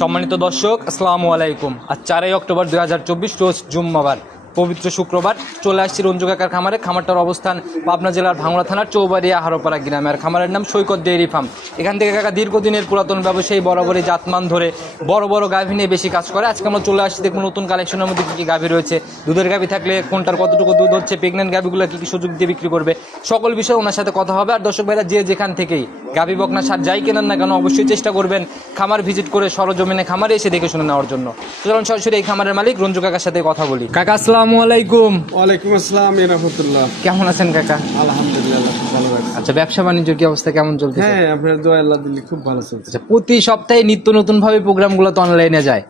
সম্মানিত দর্শক, আসসালামু আলাইকুম। আজ 4 অক্টোবর 2024 রোজ জুম্মাবার, পবিত্র শুক্রবার। চলে আসছি রঞ্জু কাকার খামারে। খামারটার অবস্থান পাবনা জেলার ভাঙড়া থানার চৌবাড়িয়া হারোপাড়া গ্রামে। আর খামারের নাম সৈকত ডেইরি ফার্ম। এখান থেকে কাকা দীর্ঘদিনের পুরাতন ব্যবসায়ী, বরাবরই জাতমান ধরে বড় বড় গাভী নিয়ে বেশি কাজ করে। আজকে আমরা চলে আসছি, দেখুন নতুন কালেকশনের মধ্যে কী কী গাভী রয়েছে, দুধের গাভী থাকলে কোনটার কতটুকু দুধ হচ্ছে, প্রেগনেন্ট গাভীগুলো কী কী সুযোগ দিয়ে বিক্রি করবে, সকল বিষয়ে ওনার সাথে কথা হবে। আর দর্শক ভাইরা যে যেখান থেকেই গাভী বকনা সার যাই কেনেন না কেন, অবশ্যই চেষ্টা করবেন খামার ভিজিট করে সরজমিনে খামারে এসে দেখে শুনে নেওয়ার জন্য। চলুন সরাসরি এই খামারের মালিক রঞ্জু কাকার সাথে কথা বলি। কাকা আসসালামু আলাইকুম। ওয়ালাইকুম আসসালাম রাহমাতুল্লাহ। কেমন আছেন কাকা? আলহামদুলিল্লাহ ভালো আছি। আচ্ছা, ব্যবসা বাণিজ্যের কি অবস্থা, কেমন চলছে? হ্যাঁ, আপনার দোয়া আল্লাহ দিলে খুব ভালো চলছে। আচ্ছা, প্রতি সপ্তাহে নিত্য নতুন ভাবে প্রোগ্রামগুলো তো অনলাইনে যায়।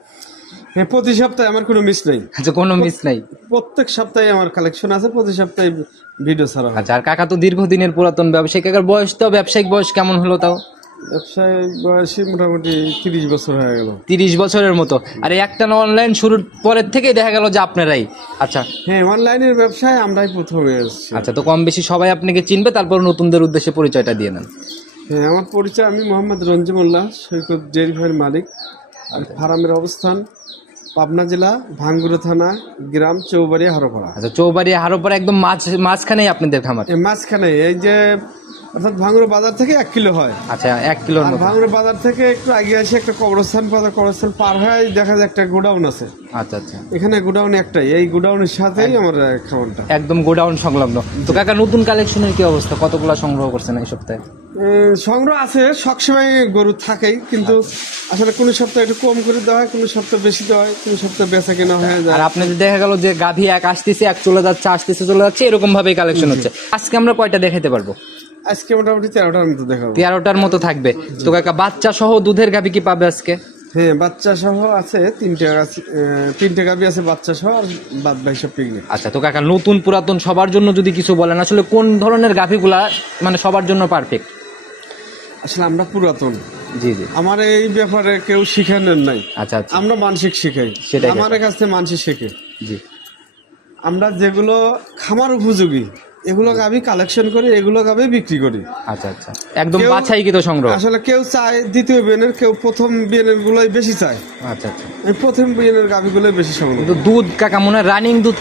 হ্যাঁ, প্রতি সপ্তাহে আমার কোনো মিস নেই। আচ্ছা, কোনো মিস নাই। প্রত্যেক সপ্তাহে আমার কালেকশন আছে, প্রতি সপ্তাহে ভিডিও ছাড়া হয়। আচ্ছা, আর কাকা তো দীর্ঘদিনের পুরাতন ব্যবসায়ী। কাকার বয়স তো, ব্যবসায়িক বয়স কেমন হলো তাও? ব্যবসায় বয়সী মোটামুটি 30 বছর হয়ে গেল। 30 বছরের মতো। আর একটা না অনলাইন শুরুর পরের থেকেই দেখা গেল যে আপনারাই। আচ্ছা হ্যাঁ, অনলাইনের ব্যবসায় আমরাই প্রথমে এসেছি। আচ্ছা, তো কম বেশি সবাই আপনাকে চিনবে, তারপর নতুনদের উদ্দেশ্যে পরিচয়টা দিয়ে নেন। হ্যাঁ, আমার পরিচয়, আমি মোহাম্মদ রঞ্জিমুল্লাহ, সৈকত ডেইরি ফার্মের মালিক। আর ফার্মের অবস্থান পাবনা জেলা ভাঙ্গুড়া থানা, গ্রাম চৌবাড়িয়া হারোপাড়া। আচ্ছা, চৌবাড়িয়া হারোপাড়া একদম মাঝখানেই আপনাদের খামার? এই মাঝখানে, এই যে অর্থাৎ ভাঙ্গুড়া বাজার থেকে 1 কিলো হয়। আচ্ছা, 1 কিলোর আর মতো। ভাঙড়া বাজার থেকে একটু আগে আসে একটা কবরস্থান পার হয়ে দেখা যায় একটা গোডাউন আছে। আচ্ছা আচ্ছা, এখানে গোডাউন একটাই, এই গোডাউনের সাথেই আমার খামারটা। একদম গোডাউন সংলগ্ন। তো কাকা নতুন কালেকশনের কি অবস্থা, কতগুলো সংগ্রহ করছেন এই সপ্তাহে? সংগ্রহ আছে, সবসময় গরু থাকেই, কিন্তু আসলে কোন সপ্তাহে একটু কম করে দেওয়া হয়, কোন সপ্তাহে বেশি দেওয়া হয়, কোন সপ্তাহে বেচা কেনা হয়ে যায়। আর আপনাদের দেখা গেল যে গাভী এক আসতেছে, এক চলে যাচ্ছে, আসতেছে চলে যাচ্ছে, এরকম ভাবেই কালেকশন হচ্ছে। আজকে আমরা কয়টা দেখাতে পারবো? আজকে মোটামুটি 13টার মতো দেখাবো। 13টার মতো থাকবে। তো কাকা বাচ্চা সহ দুধের গাভী কি পাবে আজকে? হ্যাঁ, বাচ্চা সহ আছে 3টে গাভী আছে বাচ্চা সহ, আর বাদ বাকি সব প্রেগনেন্ট। আচ্ছা, তো কাকা নতুন পুরাতন সবার জন্য যদি কিছু বলেন, আসলে কোন ধরনের গাভীগুলা মানে সবার জন্য পারফেক্ট? আসলে আমরা পুরাতন, জি জি, আমার এই ব্যাপারে কেউ শিখানোর নাই। আচ্ছা আচ্ছা, আমরা মানসিক শিখাই, সেটাই আমার কাছ থেকে মানসিক শেখে। জি। আমরা যেগুলো খামার উপযোগী এগুলো গাভী কালেকশন করি, এগুলো গাভী বিক্রি করি। আচ্ছা আচ্ছা, একদম বাছাইকৃত সংগ্রহ। আসলে কেউ চায় দ্বিতীয় বিয়ানের, কেউ প্রথম বিয়ানের গুলোই বেশি চায়। আচ্ছা আচ্ছা, এই প্রথম বিয়ানের গাভী গুলোই বেশি সংগ্রহ। কিন্তু দুধ কাকা মনে হয় রানিং দুধ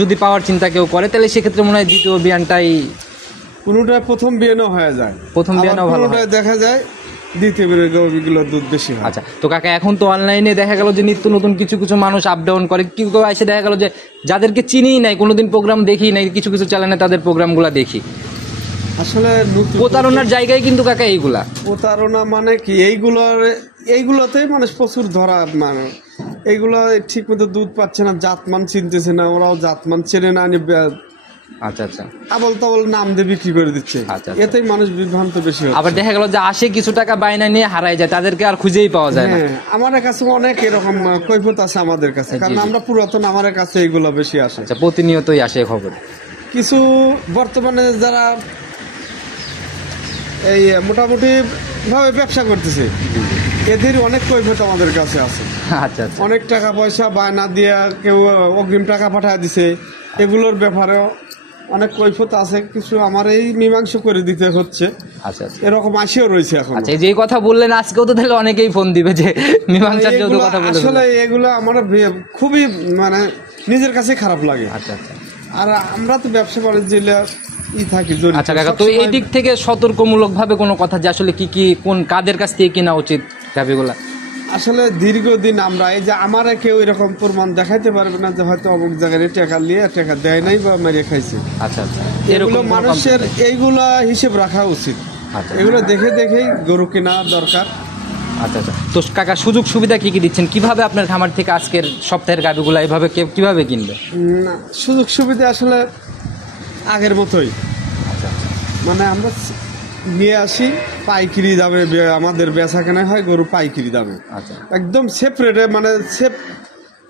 যদি পাওয়ার চিন্তা কেউ করে, তাহলে সেক্ষেত্রে মনে হয় দ্বিতীয় বিয়ানটাই, কোনোটা প্রথম বিয়ানও হয়ে যায়, প্রথম বিয়ানও ভালো হয়। কোনোটা দেখা যায় দ্বিতীয় বিয়ানের গাভীগুলোর দুধ বেশি হয়। আচ্ছা, তো কাকা এখন তো অনলাইনে দেখা গেল যে নিত্য নতুন কিছু কিছু মানুষ আপ ডাউন করে, কেউ কেউ এসে দেখা গেল যে যাদেরকে চিনিই নাই, কোনোদিন প্রোগ্রাম দেখি নাই, কিছু কিছু চ্যানেলে তাদের প্রোগ্রামগুলো দেখি। আসলে প্রতারণার জায়গায় কিন্তু কাকা এইগুলা। প্রতারণা মানে কি, এইগুলোতেই মানুষ প্রচুর ধরা, মানে এইগুলো ঠিক মতো দুধ পাচ্ছে না, জাতমান চিনতেছে না, ওরাও জাতমান চেনে না, আচ্ছা আচ্ছা, আবল তাবল নাম দিয়ে বিক্রি করে দিচ্ছে। আচ্ছা, এতেই মানুষ বিভ্রান্ত বেশি হচ্ছে। আবার দেখা গেল যে আসে কিছু টাকা বায়না নিয়ে হারায় যায়, তাদেরকে আর খুঁজেই পাওয়া যায় না। হ্যাঁ, আমাদের কাছে অনেক এরকম কৈফিয়ত আছে আমাদের কাছে, কারণ আমরা পুরাতন, আমাদের কাছে এইগুলো বেশি আসে। আচ্ছা, প্রতিনিয়তই আসে খবর। কিছু বর্তমানে যারা এই মোটামুটি ভাবে ব্যবসা করতেছে, এদের অনেক কৈফিয়ত আমাদের কাছে আছে। আচ্ছা আচ্ছা, অনেক টাকা পয়সা বায়না দিয়ে কেউ অগ্রিম টাকা পাঠায় দিছে, এগুলোর ব্যাপারেও অনেক কৈফিয়ত আছে। কিছু আমার এই মীমাংসা করে দিতে হচ্ছে। আচ্ছা আচ্ছা, এরকম আসিও রয়েছে এখন। আচ্ছা, যে কথা বললেন আজকেও তো তাহলে অনেকেই ফোন দিবে যে মীমাংসার জন্য কথা বলে। আসলে এগুলো আমার খুবই মানে নিজের কাছে খারাপ লাগে। আচ্ছা আচ্ছা, আর আমরা তো ব্যবসা বাণিজ্য থাকি। আচ্ছা কাকা, তো এই দিক থেকে সতর্কমূলক ভাবে কোনো কথা যে আসলে কি কি কোন কাদের কাছ থেকে কেনা উচিত গাভীগুলা? আসলে দীর্ঘদিন আমরা এই যে আমার কেউ এরকম প্রমাণ দেখাইতে পারবে না যে হয়তো অমুক জায়গায় টাকা নিয়ে টাকা দেয় নাই বা মেরে খাইছে। আচ্ছা আচ্ছা, এগুলো মানুষের এইগুলা হিসেব রাখা উচিত। আচ্ছা, এগুলো দেখে দেখেই গরু কেনা দরকার। আচ্ছা আচ্ছা, তো কাকা সুযোগ সুবিধা কি কি দিচ্ছেন? কিভাবে আপনার খামার থেকে আজকের সপ্তাহের গাভীগুলা এইভাবে কিভাবে কিনবে? সুযোগ সুবিধা আসলে আগের মতোই, মানে আমরা নিয়ে আসি পাইকারি দামে, আমাদের বেচা কেনা হয় গরু পাইকারি দামে। আচ্ছা, একদম সেফ রেটে, মানে সেফ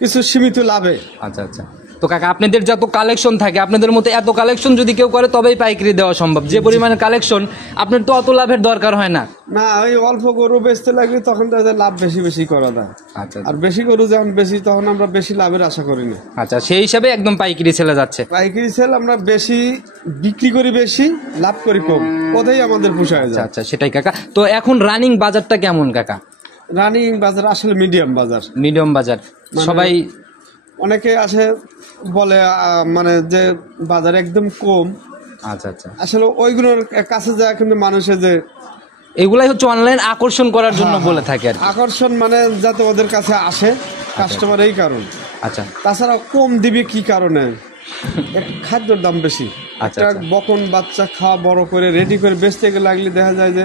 কিছু সীমিত লাভে। আচ্ছা আচ্ছা, তো কাকা আপনাদের যত কালেকশন থাকে, আপনাদের মতো এত কালেকশন যদি কেউ করে তবেই পাইকারি দেওয়া সম্ভব। যে পরিমাণে কালেকশন, আপনার তো অত লাভের দরকার হয় না। না, ওই অল্প গরু বেচতে লাগলে তখন তাদের লাভ বেশি বেশি করা যায়। আচ্ছা, আর বেশি গরু যখন বেশি, তখন আমরা বেশি লাভের আশা করি না। আচ্ছা, সেই হিসাবে একদম পাইকারি সেলে যাচ্ছে। পাইকারি সেল আমরা বেশি বিক্রি করি, বেশি লাভ করি কম, ওটাই আমাদের পোষায় যায়। আচ্ছা, সেটাই কাকা। তো এখন রানিং বাজারটা কেমন কাকা? রানিং বাজার আসলে মিডিয়াম বাজার। মিডিয়াম বাজার সবাই অনেকে আসে বলে মানে যে বাজার একদম কম। আচ্ছা আচ্ছা, আসলে ওইগুলোর কাছে যায় কিন্তু মানুষের যে এগুলাই হচ্ছে অনলাইন আকর্ষণ করার জন্য বলে থাকে আর কি। আকর্ষণ মানে যাতে ওদের কাছে আসে কাস্টমার, এই কারণ। আচ্ছা তাছাড়া কম দিবে কি কারণে, খাদ্যের দাম বেশি। আচ্ছা, একটা আচ্ছা। বকন বাচ্চা খাওয়া বড় করে রেডি করে বেচতে গেলে লাগলে দেখা যায় যে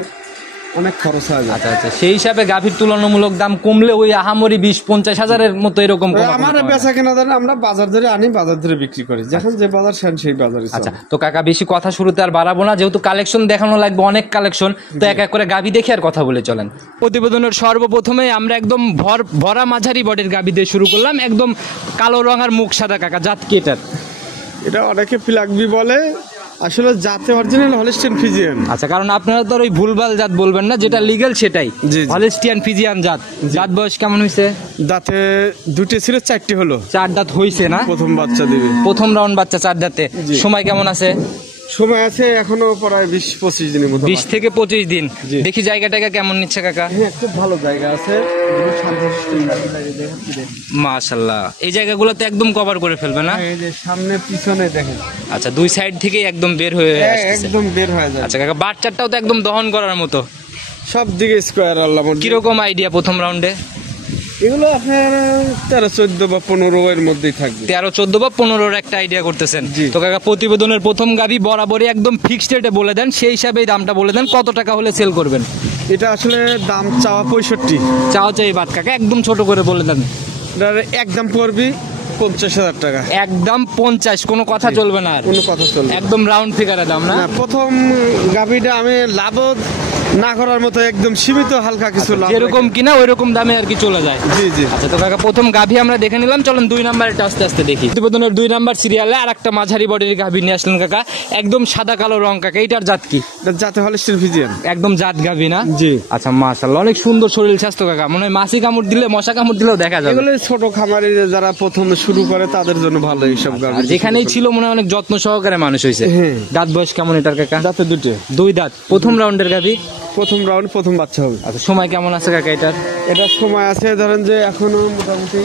অনেক খরচ হয়ে যায়। আচ্ছা আচ্ছা, সেই হিসাবে গাভীর তুলনামূলক দাম কমলে ওই আহামরি 20-50 হাজারের মতো এরকম আমার বেচা কেনা ধরে আমরা বাজার ধরে আনি, বাজার ধরে বিক্রি করি, যখন যে বাজার সেই বাজারে। আচ্ছা, তো কাকা বেশি কথা শুরুতে আর বাড়াবো না, যেহেতু কালেকশন দেখানো লাগবে, অনেক কালেকশন, তো এক এক করে গাভী দেখে আর কথা বলে চলেন। প্রতিবেদনের সর্বপ্রথমে আমরা একদম ভরা মাঝারি বডির গাভী দিয়ে শুরু করলাম, একদম কালো রং আর মুখ সাদা। কাকা জাত কি এটার? এটা অনেকে ফিলাকবি বলে, আসলে জাতে অরিজিনাল হলিস্টিয়ান ফ্রিজিয়ান। আচ্ছা, কারণ আপনারা তো আর ওই ভুলভাল জাত বলবেন না, যেটা লিগ্যাল সেটাই। জি। হলিস্টিয়ান ফ্রিজিয়ান জাত। জাত বয়স কেমন হয়েছে? দাঁতে দুটি ছিল, 4টি হলো। 4 দাঁত হয়েছে না? প্রথম বাচ্চা দিবে, প্রথম রাউন্ড বাচ্চা 4 দাঁতে। জি। সময় কেমন আছে? সময় আছে এখনো প্রায় 20-25 দিনের মতো। 20 থেকে 25 দিন। জি। দেখি জায়গাটাকে কেমন নিচ্ছে কাকা? হ্যাঁ, খুব ভালো জায়গা আছে। মাশাআল্লাহ, এই জায়গাগুলোতে একদম কভার করে ফেলবে না? এই যে সামনে পিছনে দেখেন। আচ্ছা, দুই সাইড থেকে একদম বের হয়ে আসছে। একদম বের হয়ে যায়। আচ্ছা কাকা, বাচ্চাটাও তো একদম দহন করার মতো। সব দিকে স্কোয়ার আল্লাহ। কিরকম আইডিয়া প্রথম রাউন্ডে? এগুলো আপনার 13-14 বা 15 এর মধ্যেই থাকবে। 13-14 বা 15 একটা আইডিয়া করতেছেন। জি। তো কাকা, প্রতিবেদনের প্রথম গাভী বরাবরই একদম ফিক্সড রেটে বলে দেন, সেই হিসাবেই দামটা বলে দেন, কত টাকা হলে সেল করবেন? এটা আসলে দাম চাওয়া 65। চাও চাই বাদ কাকা, একদম ছোট করে বলে দেন। এটার একদম পড়বি 50,000 টাকা। একদম 50, কোনো কথা চলবে না আর? কোনো কথা চলবে না। একদম রাউন্ড ফিগারের দাম না? না, প্রথম গাভীটা আমি লাভ না করার মতো একদম সীমিত হালকা কিছু লাভ যেরকম কিনা ওই রকম দামে আর কি চলে যায়। জি জি। আচ্ছা, তো কাকা প্রথম গাভী আমরা দেখে নিলাম, চলেন 2 নাম্বারটা আস্তে আস্তে দেখি। প্রতিবেদনের 2 নাম্বার সিরিয়ালে আর একটা মাঝারি বডির গাভী নিয়ে আসলেন কাকা, একদম সাদা কালো রং। কাকা এটার জাত কি? যাতে হলিস্টিয়ান ফ্রিজিয়ান। একদম জাত গাভী না? জি। আচ্ছা, মাশাআল্লাহ, অনেক সুন্দর শরীর স্বাস্থ্য কাকা, মনে হয় মাছি কামড় দিলে, মশা কামড় দিলেও দেখা যাবে। এগুলো ছোট খামারি যারা প্রথম শুরু করে তাদের জন্য ভালো এইসব গাভী। আর যেখানেই ছিল মনে হয় অনেক যত্ন সহকারে মানুষ হয়েছে। হ্যাঁ। দাঁত বয়স কেমন এটার কাকা? দাঁতে দুটো। 2 দাঁত। প্রথম রাউন্ডের গাভী। প্রথম রাউন্ড প্রথম বাচ্চা হবে। আচ্ছা, সময় কেমন আছে কাকা এটার? এটার সময় আছে ধরেন যে এখনো মোটামুটি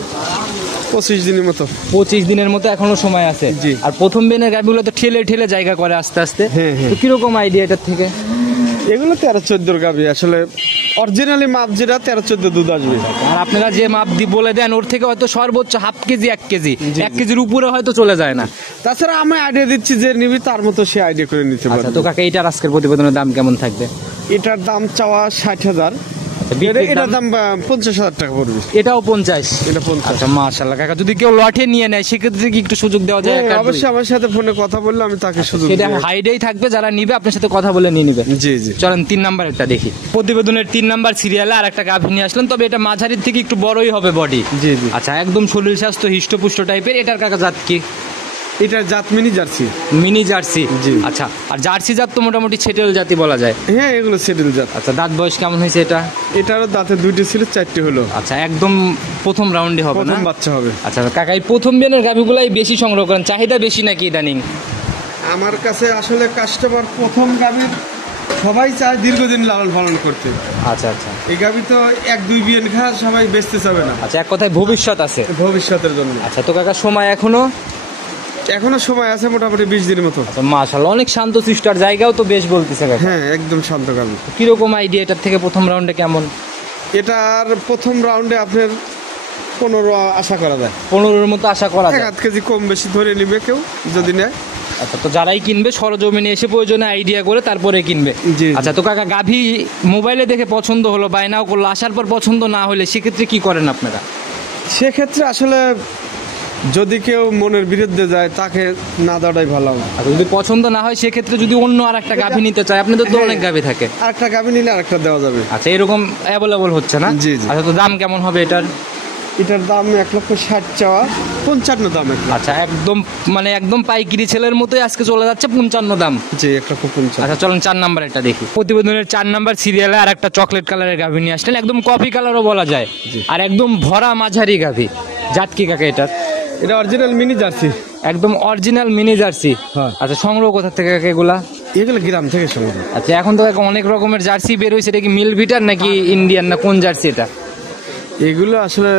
25 দিনের মতো। 25 দিনের মতো এখনো সময় আছে। জি। আর প্রথম বেনের গাভীগুলো তো ঠেলে ঠেলে জায়গা করে আস্তে আস্তে। হ্যাঁ, হ্যাঁ। তো কিরকম আইডিয়া এটার থেকে? এগুলো 13-14 গাভী, আসলে অরিজিনালি মাপ যেটা 13-14 দুধ আসবে। আর আপনারা যে মাপ বলে দেন ওর থেকে হয়তো সর্বোচ্চ হাফ কেজি 1 কেজি, জি, 1 কেজির উপরে হয়তো চলে যায় না। তাছাড়া আমি আইডিয়া দিচ্ছি, যে নিবি তার মতো সে আইডিয়া করে নিতে আচ্ছা, পারবে। তো কাকা এটার আজকের প্রতিবেদনের দাম কেমন থাকবে? এটার দাম চাওয়া 60,000। বিক্রির এটার দাম? দাম 50,000 টাকা পড়বে। এটাও 50? এটা 50। আচ্ছা, মাশাআল্লাহ কাকা, যদি কেউ লটে নিয়ে নেয় সেক্ষেত্রে কি একটু সুযোগ দেওয়া যায়? হ্যাঁ, অবশ্যই আমার সাথে ফোনে কথা বললে আমি তাকে সুযোগ সেটা দেব। হাইডেই থাকবে, যারা নিবে আপনার সাথে কথা বলে নিয়ে নিবে। জি জি। চলেন 3 নাম্বারটা দেখি। প্রতিবেদনের 3 নাম্বার সিরিয়ালে আর একটা গাভী নিয়ে আসলেন, তবে এটা মাঝারির থেকে একটু বড়ই হবে বডি। জি জি। আচ্ছা, একদম শরীর স্বাস্থ্য হিষ্টপুষ্ট টাইপের। এটার কাকা জাত কি? এটার জাত মিনি জার্সি। Mini Jersey. জি। আচ্ছা, আর জার্সি জাত তো মোটামুটি ছেটেল জাতি বলা যায়। হ্যাঁ, এগুলো সেটেল জাত। আচ্ছা, দাঁত বয়স কেমন হয়েছে এটা? এটারও দাঁতে 2টি ছিল, 4টি হলো। আচ্ছা, একদম প্রথম রাউন্ডে হবে না? প্রথম বাচ্চা হবে। আচ্ছা কাকা, এই প্রথম বেনের গাভীগুলাই বেশি সংগ্রহ করেন, চাহিদা বেশি নাকি ইদানিং? আমার কাছে আসলে কাস্টমার প্রথম গাভীর সবাই চায় দীর্ঘদিন লালন পালন করতে। আচ্ছা আচ্ছা। এই গাভী তো 1-2 বিয়ান খাওয়া সবাই বেচতে চাবে না, আচ্ছা, এক কথায় ভবিষ্যৎ আছে। ভবিষ্যতের জন্য। আচ্ছা, তো কাকা সময় এখনো? এখনো সময় আছে মোটামুটি 20 দিনের মতো। আচ্ছা, মাশাআল্লাহ, অনেক শান্ত শিষ্ট, আর জায়গাও তো বেশ বলতেছে কাকা। হ্যাঁ, একদম শান্ত গাভী। কিরকম আইডিয়া এটার থেকে প্রথম রাউন্ডে কেমন? এটার প্রথম রাউন্ডে আপনার 15 আশা করা যায়। 15-এর মতো আশা করা যায়। 1-8 কেজি কম বেশি ধরে নিবে কেউ যদি নেয়। আচ্ছা, তো যারাই কিনবে সরজমিনে এসে প্রয়োজনে আইডিয়া করে তারপরে কিনবে। জি। আচ্ছা, তো কাকা গাভী মোবাইলে দেখে পছন্দ হলো, বায়নাও করলো, আসার পর পছন্দ না হলে সেক্ষেত্রে কি করেন আপনারা? সেক্ষেত্রে আসলে যদি কেউ মনের বিরুদ্ধে যায় তাকে না দেওয়াটাই ভালো হবে। আচ্ছা, যদি পছন্দ না হয় সেক্ষেত্রে যদি অন্য আর একটা গাভী নিতে চায়, আপনাদের তো অনেক গাভী থাকে। আরেকটা গাভী নিলে আরেকটা দেওয়া যাবে। আচ্ছা, এরকম অ্যাভেলেবল হচ্ছে না? জি, জি। আচ্ছা, তো দাম কেমন হবে এটার? এটার দাম 1,60,000 চাওয়া, 55 দাম। আচ্ছা, একদম মানে একদম পাইকারি ছেলের মতোই আজকে চলে যাচ্ছে 55 দাম। জি, 1,55। আচ্ছা, চলুন 4 নাম্বার এটা দেখি। প্রতিবেদনের 4 নাম্বার সিরিয়ালে আর একটা চকলেট কালারের গাভী নিয়ে আসলেন, একদম কফি কালারও বলা যায়। জি। আর একদম ভরা মাঝারি গাভী। জাত কি কাকা এটার? এটা অরিজিনাল মিনি জার্সি। একদম অরিজিনাল মিনি জার্সি। হ্যাঁ। আচ্ছা, সংগ্রহ কোথা থেকে কাকা এগুলা? এগুলো গ্রাম থেকে সংগ্রহ। আচ্ছা, এখন তো কাকা অনেক রকমের জার্সি বের হয়েছে, এটা কি মিল ভিটার নাকি ইন্ডিয়ান না কোন জার্সি এটা? এগুলো আসলে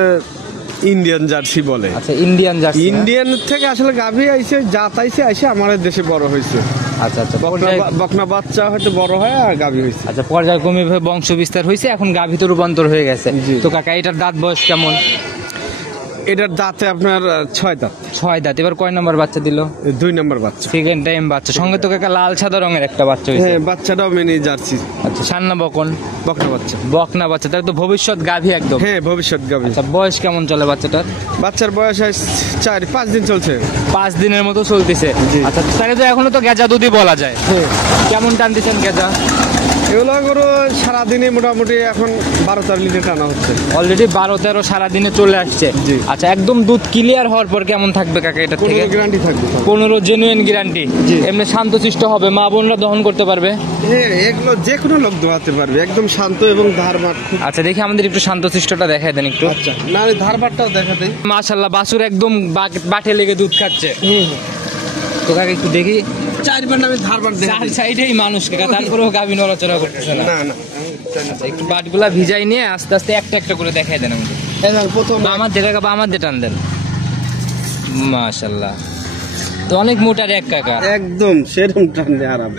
ইন্ডিয়ান জার্সি বলে। আচ্ছা, ইন্ডিয়ান জার্সি। ইন্ডিয়ান থেকে আসলে গাভী আইছে, জাত আইছে আমাদের দেশে বড় হয়েছে। আচ্ছা আচ্ছা, বকনা বাচ্চা হয়তো বড় হয় আর গাভী হয়েছে। আচ্ছা, পর্যায়ক্রমে বংশ বিস্তার হয়েছে, এখন গাভীতে রূপান্তর হয়ে গেছে। জি। তো কাকা এটার দাঁত বয়স কেমন? এটার দাঁতে আপনার 6 দাঁত। 6 দাঁত। এবার কয় নম্বর বাচ্চা দিল? 2 নম্বর বাচ্চা। সেকেন্ড টাইম বাচ্চা। সঙ্গে তো কাকা লাল সাদা রঙের একটা বাচ্চা হয়েছে। হ্যাঁ, বাচ্চাটাও মিনি জার্সি। আচ্ছা, সান্না বকন বকনা বাচ্চা। বকনা বাচ্চা, তাহলে তো ভবিষ্যৎ গাভী একদম। হ্যাঁ, ভবিষ্যৎ গাভী। আচ্ছা, বয়স কেমন চলে বাচ্চাটার? বাচ্চার বয়স 4-5 দিন চলছে। 5 দিনের মতো চলতেছে। জি। আচ্ছা, তাহলে তো এখনো তো গেজা দুধই বলা যায়। হ্যাঁ। কেমন টান দিচ্ছেন গেজা? এগুলো গরু সারাদিনে মোটামুটি এখন 12-13 লিটার টানা হচ্ছে। অলরেডি 12-13 সারাদিনে চলে আসছে। জি। আচ্ছা, একদম দুধ ক্লিয়ার হওয়ার পর কেমন থাকবে কাকা এটা থেকে? গ্যারান্টি থাকবে। 15 জেনুইন গ্যারান্টি। জি। এমনি শান্তশিষ্ট হবে, মা বোনরা দহন করতে পারবে। হ্যাঁ, এগুলো যে কোনো লোক দোয়াতে পারবে, একদম শান্ত এবং ধারবাট। আচ্ছা, দেখি আমাদের একটু শান্তশিষ্টটা দেখায় দেন একটু। আচ্ছা, না ধারবাটটাও দেখা দেই। মাশাআল্লাহ, বাছুর একদম বাটে লেগে দুধ খাচ্ছে। তো কাকা একটু দেখি। 4 আমি ধারবাট দেখা চার সাইডেই মানুষ কাকা, তারপরেও গাভী নড়াচড়া করতেছে না। না না, আচ্ছা, একটু বাটগুলা ভিজাই নিয়ে আস্তে আস্তে একটা একটা করে দেখায় দেন আমাদের। এখন প্রথম আমার দেখা বা আমার টান দেন। মাশাআল্লাহ, তো অনেক মোটার এক কাকা। একদম সেরকম টান দেয় আরাম।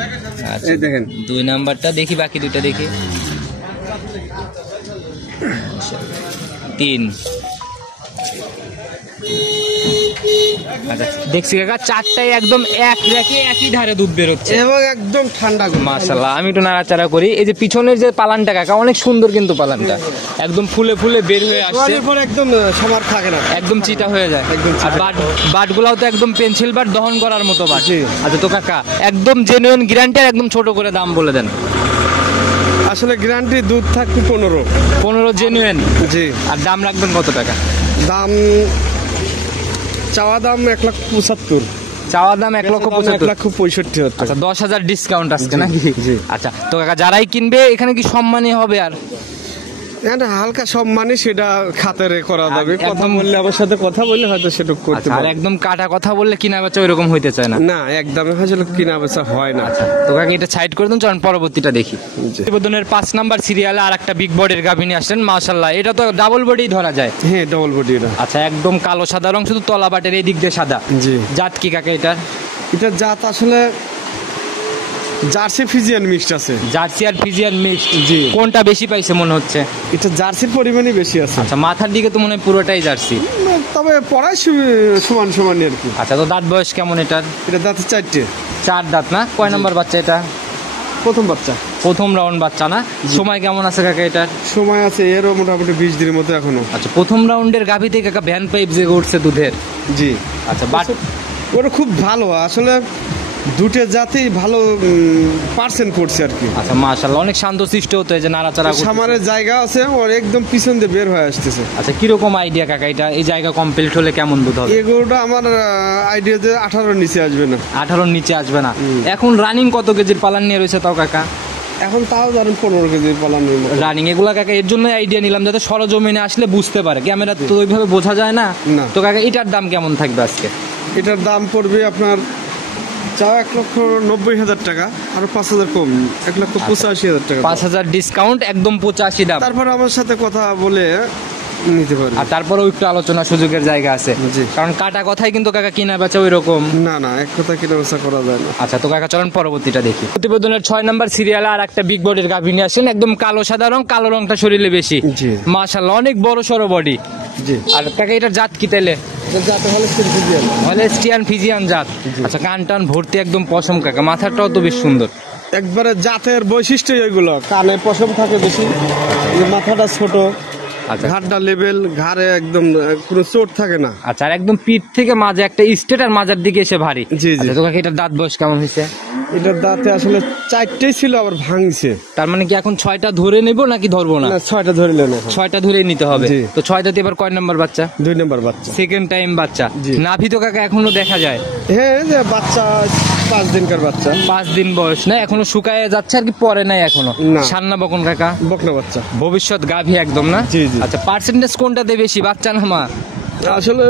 আচ্ছা, এই দেখেন 2 নাম্বারটা দেখি, বাকি দুইটা দেখি। 3। আচ্ছা, দেখছি কাকা চারটাই একদম এক রেখে একই ধারে দুধ বেরোচ্ছে। এবং একদম ঠান্ডা গরু। মাশাআল্লাহ, আমি একটু নাড়াচাড়া করি। এই যে পিছনের যে পালানটা কাকা, অনেক সুন্দর কিন্তু পালানটা একদম ফুলে ফুলে বের হয়ে আসছে। এরপর একদম সমার থাকে না, একদম চিটা হয়ে যায়। একদম চিটা। আর বাটগুলাও তো একদম পেন্সিল বাট, দহন করার মতো বাট। জি। আচ্ছা, তো কাকা একদম জেনুইন গ্যারান্টি, একদম ছোট করে দাম বলে দেন। আসলে গ্যারান্টি দুধ থাকবে 15 জেনুইন। জি। আর দাম রাখবেন কত টাকা? দাম চাওয়া দাম 1,75,000। চাওয়া দাম 1,75,000। 1,65,000 টাকা। আচ্ছা, 10,000 ডিসকাউন্ট আজকে জি, নাকি? জি। আচ্ছা, তো কাকা যারাই কিনবে এখানে কি সম্মানই হবে? আর এখানে হালকা সম্মানে সেটা খাতারে করা যাবে। একদম- কথা বললে, আমার সাথে কথা বললে হয়তো সেটা করতে আচ্ছা, আর পারে। একদম কাটা কথা বললে কিনা বেচা ওইরকম হইতে চায় না। না, একদমই আসলে কিনা বেচা হয় না। তো কাকা এটা সাইড করে দিন, চলুন পরবর্তীটা দেখি। জি। প্রতিবেদনের 5 নাম্বার সিরিয়ালে আর একটা বিগ বডির গাভিনী আসলেন। মাশাআল্লাহ, এটা তো ডাবল বডি ধরা যায়। হ্যাঁ, ডবল বডি এটা। আচ্ছা, একদম কালো সাদা রং, শুধু তলা বাটের এই দিক দিয়ে সাদা। জি। জাত কি কাকা এটার? এটা জাত আসলে জার্সি ফিজিয়ান মিক্সড আছে। জার্সি আর ফিজিয়ান মিক্সড। জি। কোনটা বেশি পাইছে মনে হচ্ছে? এটা জার্সির পরিমাণই বেশি আছে। আচ্ছা, মাথার দিকে তো মনে হয় পুরোটাই জার্সি। তবে পড়ায় সমান সমানই আর কি। আচ্ছা, তো দাঁত বয়স কেমন এটার? এটা দাঁতে 4টে। 4 দাঁত না? কয় নম্বর বাচ্চা এটা? প্রথম বাচ্চা। প্রথম রাউন্ড বাচ্চা না? সময় কেমন আছে কাকা এটার? সময় আছে এরও মোটামুটি 20 দিনের মতো এখনো। আচ্ছা, প্রথম রাউন্ডের গাভিতে কাকা ভ্যান পাইপ জেগে উঠছে দুধের। জি। আচ্ছা, বাট ওটা খুব ভালো আসলে, দুটো জাতেই ভালো পার্সেন্ট করছে আর কি। আচ্ছা, মাশাআল্লাহ, অনেক শান্তশিষ্ট হতো, এই যে নাড়াচাড়া করতেছে। সামারের জায়গা আছে, ওর একদম পিছন দিয়ে বের হয়ে আসতেছে। আচ্ছা, কিরকম আইডিয়া কাকা এটা, এই জায়গা কমপ্লিট হলে কেমন দুধ হবে? এগুলোটা আমার আইডিয়া যে 18 নিচে আসবে না। 18 নিচে আসবে না। এখন রানিং কত কেজির পালান নিয়ে রয়েছে তাও কাকা? এখন তাও ধরেন 15 কেজি পালানোর মতো। রানিং এগুলা কাকা এর জন্য আইডিয়া নিলাম, যাতে সরজমিনে আসলে বুঝতে পারে, ক্যামেরা তো ওইভাবে বোঝা যায় না। না। তো কাকা এটার দাম কেমন থাকবে আজকে? এটার দাম পড়বে আপনার 1,90,000 টাকা, আরো 5,000 কম, 1,85,000 টাকা। 5,000 ডিসকাউন্ট, একদম 85 দাম। তারপর আমার সাথে কথা বলে নিতে পারবে। আর তারপরেও একটু আলোচনা সুযোগের জায়গা আছে। জি। কারণ কাটা কথাই কিন্তু কাকা কিনা বেচা ওই রকম। না না, এক কথা কিনা বেচা করা যায় না। আচ্ছা, তো কাকা চলুন পরবর্তীটা দেখি। প্রতিবেদনের 6 নাম্বার সিরিয়ালে আর একটা বিগ বডির গাভী নিয়ে আসেন, একদম কালো সাদা রং, কালো রংটা শরীরে বেশি। জি। মাশাআল্লাহ, অনেক বড় সড়ো বডি। জি। আর কাকা এটার জাত কি তাইলে? যাতে হলে ফিজিয়ান। হলেস্টিয়ান ফিজিয়ান জাত। আচ্ছা, কান টান ভর্তি একদম পশম কাকা, মাথাটাও তো বেশ সুন্দর। একবারে জাতের বৈশিষ্ট্য এগুলো, কানে পশম থাকে বেশি, মাথাটা ছোট, আচ্ছা। ঘাড়টা লেভেল, ঘাড়ে একদম কোনো চোট থাকে না। আচ্ছা, আর একদম পিঠ থেকে মাঝে একটা স্টেট আর মাজার দিকে এসে ভারী। জি, জি। আচ্ছা, তো কাকা এটার দাঁত বয়স কেমন হয়েছে? এটার দাঁতে আসলে 4টেই ছিল, আবার ভাঙছে। তার মানে কি এখন 6টা ধরে নেব নাকি ধরবো না? না, 6টা ধরিলেন এখন। 6টা ধরেই নিতে হবে। জি। তো 6টাতে এবার কয় নম্বর বাচ্চা? 2 নম্বর বাচ্চা। সেকেন্ড টাইম বাচ্চা। জি। নাভি তো কাকা এখনো দেখা যায়। হ্যাঁ, যে বাচ্চা 5 দিনকার বাচ্চা। 5 দিন বয়স না, এখনো শুকায় যাচ্ছে আর কি, পরে নাই এখনো। না। সান্না বকন কাকা, বকনা বাচ্চা। ভবিষ্যৎ গাভী একদম না? জি, জি। আচ্ছা, পার্সেন্টেজ কোনটাতে বেশি, বাচ্চা না মা? আসলে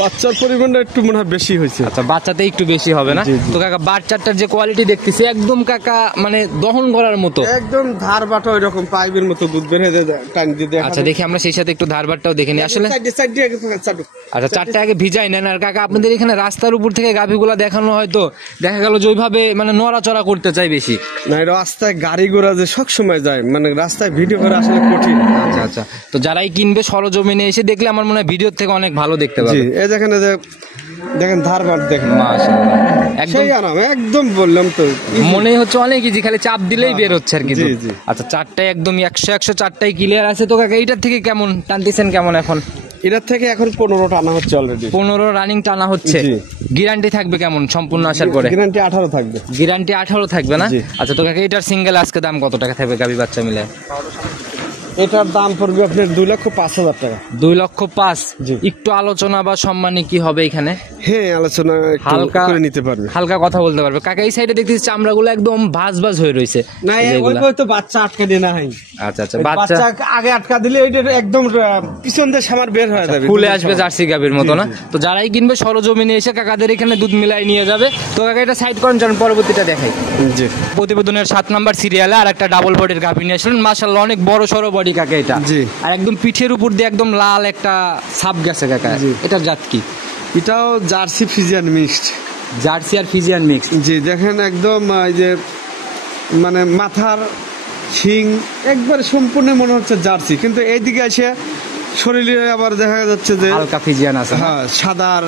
বাচ্চার পরিমাণটা একটু মনে হয় বেশি হয়েছে। আচ্ছা, বাচ্চাতে একটু বেশি হবে না? জি, জি। তো কাকা বাচ্চাটার যে কোয়ালিটি দেখতেছি একদম কাকা মানে দহন করার মতো। একদম ধার বাটা ওই রকম পাইপের মতো দুধ বের হয়ে যায়, টান দিয়ে দেখা আচ্ছা, দেখি আমরা সেই সাথে একটু ধারবারটাও দেখে নিই আসলে। আচ্ছা, চারটা আগে ভিজাই নেন। আর কাকা আপনাদের এখানে রাস্তার উপর থেকে গাভীগুলা দেখানো হয়তো দেখা গেল যে ওইভাবে মানে নড়াচড়া করতে চাই বেশি। না, রাস্তায় গাড়ি ঘোড়া যে সব সময় যায়, মানে রাস্তায় ভিডিও করা আসলে কঠিন। আচ্ছা আচ্ছা, তো যারাই কিনবে সরজমিনে এসে দেখলে আমার মনে হয় ভিডিওর থেকে অনেক ভালো দেখতে জি, পাবে। এই দেখেন, এই যে দেখেন ধারবার দেখেন, মাশাআল্লাহ, একদম সেই আরাম, একদম বললাম তো মনে হচ্ছে অনেক ইজি, খালি চাপ দিলেই বের হচ্ছে আর কি জি, দুধ। জি। আচ্ছা, চারটায় একদম 100 চারটায় ক্লিয়ার আছে। তো কাকা এইটার থেকে কেমন টানতেছেন কেমন এখন? এটার থেকে এখন 15 টানা হচ্ছে অলরেডি। 15 রানিং টানা হচ্ছে। জি। গ্যারান্টি থাকবে কেমন সম্পূর্ণ আসার পরে? গ্যারান্টি 18 থাকবে। গ্যারান্টি 18 থাকবে না? জি। আচ্ছা, তো কাকা এটার সিঙ্গেল আজকে দাম কত টাকা থাকবে গাবি বাচ্চা মিলে? এটার দাম পড়বে আপনার 2,05,000 টাকা। 2,05,000। জি। একটু আলোচনা বা সম্মানী কি হবে এখানে? হ্যাঁ, আলোচনা একটু হালকা করে নিতে পারবে। হালকা কথা বলতে পারবে কাকা। এই সাইডে দেখতেছি চামড়াগুলো একদম ভাজ ভাজ হয়ে রয়েছে। না, এই যে ওই এগুলা। তো বাচ্চা আটকা দিয়ে না হয়। আচ্ছা আচ্ছা, বাচ্চা বাচ্চা আগে আটকা দিলে ওইটা একদম পিছন দিয়ে সামার বের হয়ে যাবে, ফুলে আসবে জার্সি গাবির মতো জি, না? জি। তো যারাই কিনবে সরজমিনে এসে কাকাদের এখানে দুধ মিলাই নিয়ে যাবে। তো কাকা এটা সাইড করেন, চলুন পরবর্তীটা দেখাই। জি প্রতিবেদনের 7 নাম্বার সিরিয়ালে আর একটা ডাবল বডির গাভী নিয়ে আসলেন। মাশাআল্লাহ, অনেক বড় সড়ো বডি কাকা এটা। জি। আর একদম পিঠের উপর দিয়ে একদম লাল একটা ছাপ গেছে কাকা। জি। এটার জাত কি? এটাও জার্সি ফিজিয়ান মিক্সড। জার্সি আর ফিজিয়ান মিক্স। জি, দেখেন একদম এই যে মানে মাথার শিং একবার সম্পূর্ণ মনে হচ্ছে জার্সি, কিন্তু এইদিকে এসে শরীরে আবার দেখা যাচ্ছে যে হালকা ফিজিয়ান আছে না? হ্যাঁ, সাদার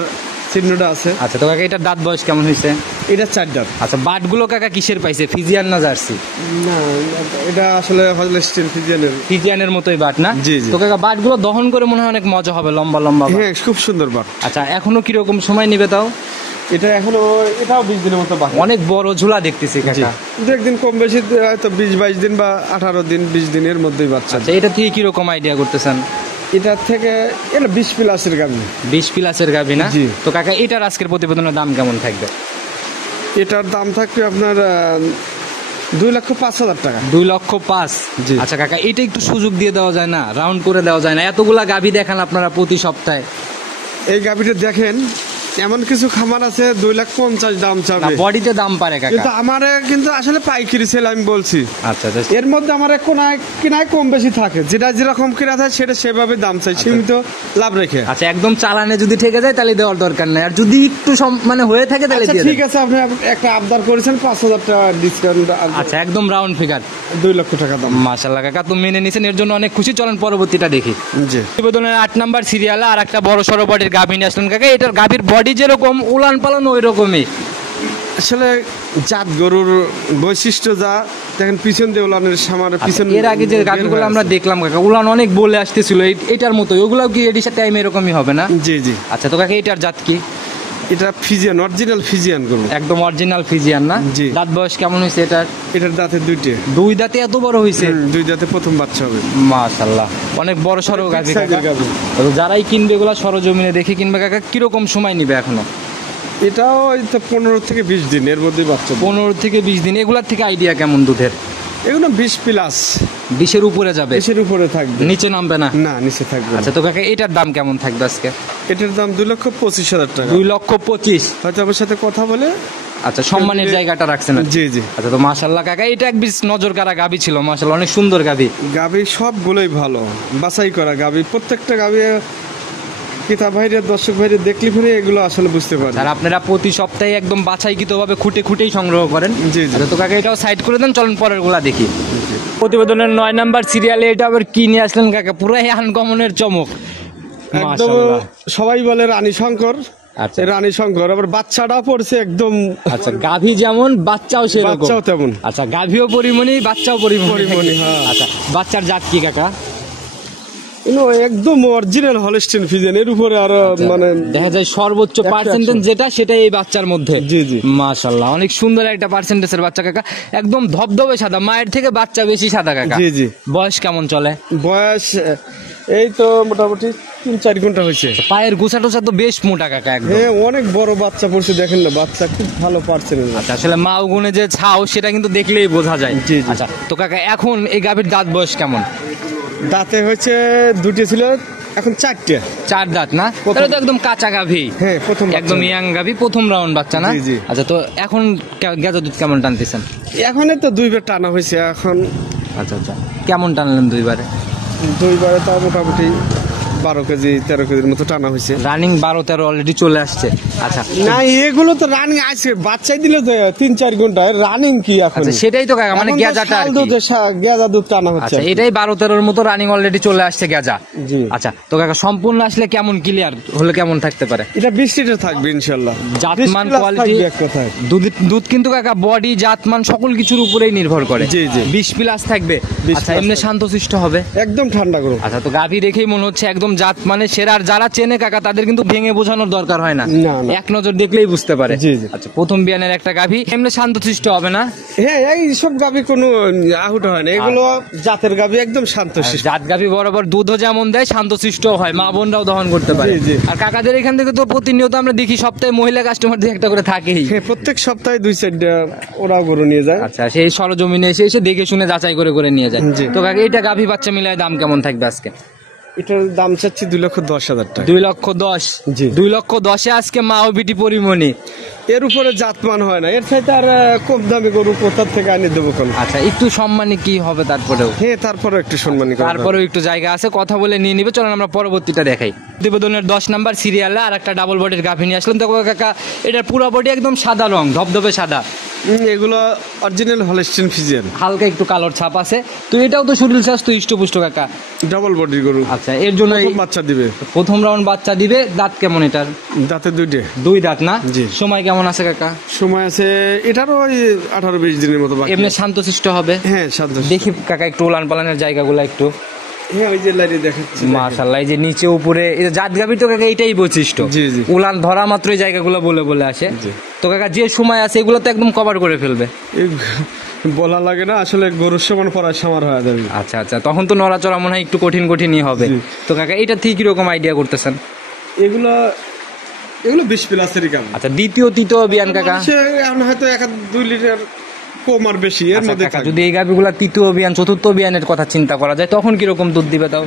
চিহ্নটা আছে। আচ্ছা, তো কাকা এটার দাঁত বয়স কেমন হয়েছে? এটা 4 দাঁত। আচ্ছা, বাটগুলো কাকা কিসের পাইছে, ফিজিয়ান না জার্সি? না, এটা আসলে হলস্টিন ফিজিয়ানের। ফিজিয়ানের মতোই বাট না? জি, জি। তো কাকা বাটগুলো দহন করে মনে হয় অনেক মজা হবে, লম্বা লম্বা বাট। হ্যাঁ, খুব সুন্দর বাট। আচ্ছা, এখনো কিরকম সময় নিবে তাও? এটা এখনো, এটাও 20 দিনের মতো বাকি। অনেক বড় ঝুলা দেখতেছি জি, কাকা। 2-1 দিন কম বেশি, হয়তো 20-22 দিন বা 18 দিন 20 দিনের মধ্যেই বাচ্চা। আচ্ছা, এটা থেকে কিরকম আইডিয়া করতেছেন? এটার থেকে এটা 20 প্লাসের গাভী। 20 প্লাসের গাভী না? জি। তো কাকা এটার আজকের প্রতিবেদনের দাম কেমন থাকবে? এটার দাম থাকবে আপনার 2,05,000 টাকা। 2,05,000। জি। আচ্ছা কাকা, এটা একটু সুযোগ দিয়ে দেওয়া যায় না? রাউন্ড করে দেওয়া যায় না? এতগুলা গাভী দেখান আপনারা প্রতি সপ্তাহে। এই গাভীটা দেখেন, এমন কিছু খামার আছে 2,50,000 দাম না, চাবে, বডিতে দাম পারে কাকা। কিন্তু আমার কিন্তু আসলে পাইকারি সেল আমি বলছি। আচ্ছা আচ্ছা। এর মধ্যে আমার কিনায় কম বেশি থাকে, যেটা যেরকম কিনা থাকে সেটা সেভাবে দাম চাই, সীমিত লাভ রেখে। আচ্ছা, একদম চালানে যদি ঠেকে যায় তাহলে দেওয়ার দরকার নাই, আর যদি একটু মানে হয়ে থাকে তাহলে আচ্ছা, দিয়ে ঠিক দেন। আছে, আপনি একটা আবদার করেছেন 5,000 টাকা ডিসকাউন্ট। আচ্ছা, একদম রাউন্ড ফিগার। 2 লক্ষ টাকা দাম। মাশাআল্লাহ কাকা, তো মেনে নিছেন, এর জন্য অনেক খুশি। চলেন পরবর্তীটা দেখি। জি। প্রতিবেদনের 8 নাম্বার সিরিয়ালে আর একটা বড় সড়ো বডির গাভী নিয়ে আসলেন কাকা। এটার গাভীর বডি যেরকম, উলান পালান ওই রকমই। আসলে জাত গরুর বৈশিষ্ট্য যা দেখেন, পিছন দিয়ে উলানের সামার পিছন। এর আগে যে গাভীগুলো আমরা দেখলাম কাকা, উলান অনেক বলে আসতেছিল, এটার মতোই ওগুলাও কি এডিশন টাইম এরকমই হবে না? জি, জি। আচ্ছা, তো কাকা এটার জাত কি? এটা ফিজিয়ান, অরিজিনাল ফিজিয়ান গরু। একদম অরিজিনাল ফিজিয়ান না? জি। দাঁত বয়স কেমন হয়েছে এটার? এটার দাঁতে 2টে। 2 দাঁতে এত বড় হয়েছে? 2 দাঁতে প্রথম বাচ্চা হবে। মাশাআল্লাহ, অনেক বড় সড়ো অনেক গাভী big size কাকা। এর গাভী। তো যারাই কিনবে এগুলা সরজমিনে দেখে কিনবে কাকা। কিরকম সময় নিবে এখনো? এটাও ওই তো 15 থেকে 20 দিন এর মধ্যে বাচ্চা দেবে। 15 থেকে 20 দিন। এগুলার থেকে আইডিয়া কেমন দুধের? এগুলো 20 প্লাস, 20-এর উপরে যাবে? 20-এর উপরে থাকবে। নিচে নামবে না? না, নিচে থাকবে না। আচ্ছা, তো কাকা এটার দাম কেমন থাকবে আজকে? এটার দাম 2,25,000 টাকা। 2,25,000। হয়তো আমার সাথে কথা বলে। আচ্ছা, সম্মানের জায়গাটা রাখছেন আর কি। জি, জি। আচ্ছা, তো মাশাআল্লাহ কাকা, এটা এক বিশ নজর কারা গাভী ছিল। মাশাআল্লাহ, অনেক সুন্দর গাভী। গাভী সবগুলোই ভালো, বাছাই করা গাভী। প্রত্যেকটা গাভী কিতাব ভাইরে, দর্শক ভাইরে দেখলি ফিরে এগুলো আসলে বুঝতে পারে। আর আপনারা প্রতি সপ্তাহে একদম বাছাইকৃতভাবে খুঁটে খুঁটেই সংগ্রহ করেন। জি, জি। আচ্ছা, তো কাকা এটাও সাইড করে দেন, চলেন পরের গুলা দেখি। প্রতিবেদনের 9 নাম্বার সিরিয়ালে এটা আবার কি নিয়ে আসলেন কাকা? পুরাই আনকমনের চমক। একদম মাশাআল্লাহ। সবাই বলে রানী শঙ্কর। আচ্ছা। রানী শঙ্কর, আবার বাচ্চাটা পড়ছে একদম। আচ্ছা, গাভী যেমন বাচ্চাও সেরকম। বাচ্চাও তেমন। আচ্ছা, গাভীও পরিমণি, বাচ্চাও পরিমণি। পরিমণি, হ্যাঁ। আচ্ছা, বাচ্চার জাত কি কাকা? একদম অরিজিনাল হলস্টিন ফিজিয়ান, এর উপরে আরো মানে দেখা যায় সর্বোচ্চ 100 পার্সেন্টেজ যেটা, সেটাই এই বাচ্চার মধ্যে। জি, জি। মাশাআল্লাহ, অনেক সুন্দর একটা পার্সেন্টেজের বাচ্চা কাকা। একদম ধবধবে সাদা, মায়ের থেকে বাচ্চা বেশি সাদা কাকা। জি, জি। বয়স কেমন চলে? বয়স এই তো মোটামুটি 3-4 ঘন্টা হয়েছে। পায়ের গুছা টুছা তো বেশ মোটা কাকা একদম। হ্যাঁ, অনেক বড় বাচ্চা পড়ছে, দেখেন না, বাচ্চা খুব ভালো পার্সেন্ট। আচ্ছা, আসলে মা গুনে যে ছাও সেটা কিন্তু দেখলেই বোঝা যায়। জি, জি। আচ্ছা, তো কাকা এখন এই গাভীর দাঁত বয়স কেমন? দাঁতে হচ্ছে 2টে ছিল, এখন 4টা। 4 দাঁত না, প্রথম। তাহলে তো একদম কাঁচা গাভী। হ্যাঁ, প্রথম একদম বাচ্চা। ইয়াং গাভী, প্রথম রাউন্ড বাচ্চা না? জি, জি। আচ্ছা, তো এখন গেজা দুধ কেমন টানতেছেন? এখন তো 2 বার টানা হয়েছে, এখন আচ্ছা আচ্ছা, কেমন টানলেন 2 বারে? 2 বারে তাও মোটামুটি 12 কেজি 13 কেজির মতো টানা হয়েছে। রানিং 12-13 অলরেডি চলে আসছে। আচ্ছা না, এগুলো তো রানিং আছে, বাচ্চাই দিলে তো 3-4 ঘন্টায় রানিং কি এখন? আচ্ছা, সেটাই তো কাকা, মানে গেজাটা আর কি। গেজা দুধ টানা হচ্ছে। আচ্ছা, এটাই 12-13 মতো রানিং অলরেডি চলে আসছে গেজা। জি। আচ্ছা, তো কাকা সম্পূর্ণ আসলে কেমন ক্লিয়ার হলে কেমন থাকতে পারে? এটা 20 লিটার থাকবে ইনশাআল্লাহ। জাতমান কোয়ালিটি, এক কথায়। দুধ কিন্তু কাকা বডি জাতমান সকল কিছুর উপরেই নির্ভর করে। জি, জি। 20 প্লাস থাকবে। 20 আচ্ছা, plus এমনি থাকবে। শান্তশিষ্ট হবে। একদম ঠান্ডা গরু। আচ্ছা, তো গাভী দেখেই মনে হচ্ছে একদম জাত মানে সেরা। আর যারা চেনে কাকা তাদের কিন্তু ভেঙে বোঝানোর দরকার হয় না, না, না। এক নজর দেখলেই বুঝতে পারে। জি, জি। আচ্ছা, প্রথম বিয়ানের একটা গাভী, এমনি শান্তশিষ্ট হবে না? হ্যাঁ, এই সব গাভী কোনো আহুট হয় না, এগুলো জাতের গাভী, একদম শান্ত শিষ্ট। জাত গাভী বরাবর দুধও যেমন দেয়, শান্তশিষ্ট হয়, মা বোনরাও দহন করতে পারে। জি, জি। আর কাকাদের এখান থেকে তো প্রতিনিয়ত আমরা দেখি সপ্তাহে মহিলা কাস্টমার দিয়ে একটা করে থাকেই। হ্যাঁ, প্রত্যেক সপ্তাহে 2-4টা ওরাও গরু নিয়ে যায়। আচ্ছা, সেই সরজমিনে এসে এসে দেখে শুনে যাচাই করে করে নিয়ে যায়। জি। তো কাকা এটা গাভী বাচ্চা মিলায় দাম কেমন থাকবে আজকে? এটার দাম চাচ্ছি 2,10,000 টাকা। 2,10,000। জি। 2,10,000-এ আজকে মা ও বিটি পরিমণি। এর উপরে জাতমান হয় না, এর চাইতে আর কম দামে গরু কোথার থেকে আনি দেবো কোন? আচ্ছা, একটু সম্মানী কি হবে তারপরেও? হ্যাঁ, তারপরে একটু সম্মানী করা হবে। তারপরেও একটু জায়গা আছে, কথা বলে নিয়ে নিবে। চলেন আমরা পরবর্তীটা দেখাই। প্রতিবেদনের 10 নাম্বার সিরিয়ালে আর একটা ডাবল বডির গাভী নিয়ে আসলাম। দেখো কাকা, এটার পুরো বডি একদম সাদা রং, ধবধবে সাদা, এগুলো অরিজিনাল হলস্টিন ফ্রিজিয়ান, হালকা একটু কালোর ছাপ আছে। তো এটাও তো শরীর স্বাস্থ্য হৃষ্টপুষ্ট কাকা। ডাবল বডির গরু। আচ্ছা, এর জন্য প্রথম বাচ্চা দিবে। প্রথম রাউন্ড বাচ্চা দিবে। দাঁত কেমন এটার? দাঁতে 2টে। 2 দাঁত না? জি। সময় কেমন আছে কাকা? সময় আছে এটারও ওই 18-20 দিনের মতো বাকি। এমনি শান্তশিষ্ট হবে? হ্যাঁ, শান্ত। দেখি কাকা একটু উলান পালানের জায়গাগুলো একটু। হ্যাঁ, ওই যে লাইনে দেখাচ্ছি। মাশাআল্লাহ, এই যে নিচে উপরে এই যে জাত গাভীর তো কাকা এটাই বৈশিষ্ট্য। জি, জি। উলান ধরা মাত্র এই জায়গাগুলো বলে বলে আসে। জি। তো কাকা যে সময় আছে এগুলো তো একদম কভার করে ফেলবে। এই বলা লাগে না, আসলে গরুর সমান পড়ায় সামার হয়ে যাবে। আচ্ছা আচ্ছা, তখন তো নড়াচড়া মনে হয় একটু কঠিনই হবে। জি। তো কাকা এটা থেকে কিরকম আইডিয়া করতেছেন? এগুলো 20 প্লাসেরই কাম। আচ্ছা, দ্বিতীয় তৃতীয় বিয়ান কাকা? এখন হয়তো 1-2 লিটার কম আর বেশি এর আচ্ছা মধ্যে কাকা, থাকবে। যদি এই গাভীগুলা তৃতীয় বিয়ান চতুর্থ বিয়ানের কথা চিন্তা করা যায়, তখন কিরকম দুধ দিবে তাও?